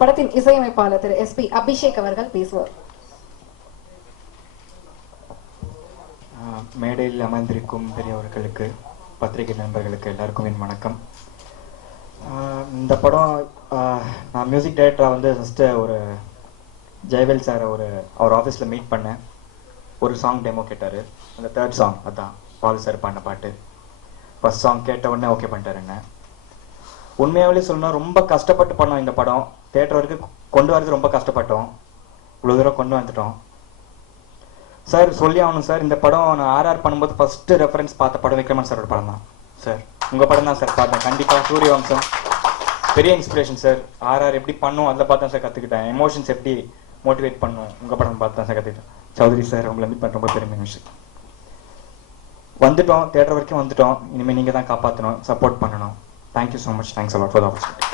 படத்தின் இசையமைப்பாளர் திரு SP அபிஷேக் அவர்கள் பேசுவார். மேடையில் அமர்ந்திருக்கும் பெரியவர்களுக்கு, பத்திரிகை நண்பர்களுக்கு எல்லாருக்கும் என் வணக்கம். இந்த படம் நான் மியூசிக் டைரக்டராக வந்து ஃபஸ்ட்டு ஒரு ஜெயவேல் சார் அவர் ஆஃபீஸில் மீட் பண்ணேன். ஒரு சாங் டெமோ கேட்டார். அந்த 3rd சாங் அதான் பால் சார் பண்ண பாட்டு. ஃபஸ்ட் சாங் கேட்ட உடனே ஓகே பண்ணிட்டார். என்ன உண்மையாகவே சொல்லணும், ரொம்ப கஷ்டப்பட்டு பண்ணோம் இந்த படம். தேட்டர் வரைக்கும் கொண்டு வரது ரொம்ப கஷ்டப்பட்டோம். இவ்வளோ தூரம் கொண்டு வந்துட்டோம் சார். சொல்லி ஆகணும் சார், இந்த படம் நான் RR பண்ணும்போது ஃபஸ்ட்டு ரெஃபரன்ஸ் பார்த்த படம் விக்ரமன் சாரோட படம் தான் சார். உங்கள் படம் தான் சார் பார்த்தேன். கண்டிப்பாக சூரியவம்சம் பெரிய இன்ஸ்பிரேஷன் சார். RR எப்படி பண்ணும் அதில் பார்த்து தான் சார் கற்றுக்கிட்டேன். எமோஷன்ஸ் எப்படி மோட்டிவேட் பண்ணும் உங்கள் படம் பார்த்து தான் சார் கற்றுக்கிட்டேன். சௌத்ரி சார் உங்களை மீட் பண்ண ரொம்ப பெருமை விஷயம். வந்துட்டோம், தேட்டர் வரைக்கும் வந்துட்டோம். இனிமேல் நீங்கள் தான் காப்பாற்றணும், சப்போர்ட் பண்ணணும். Thank you so much. Thanks a lot for the opportunity.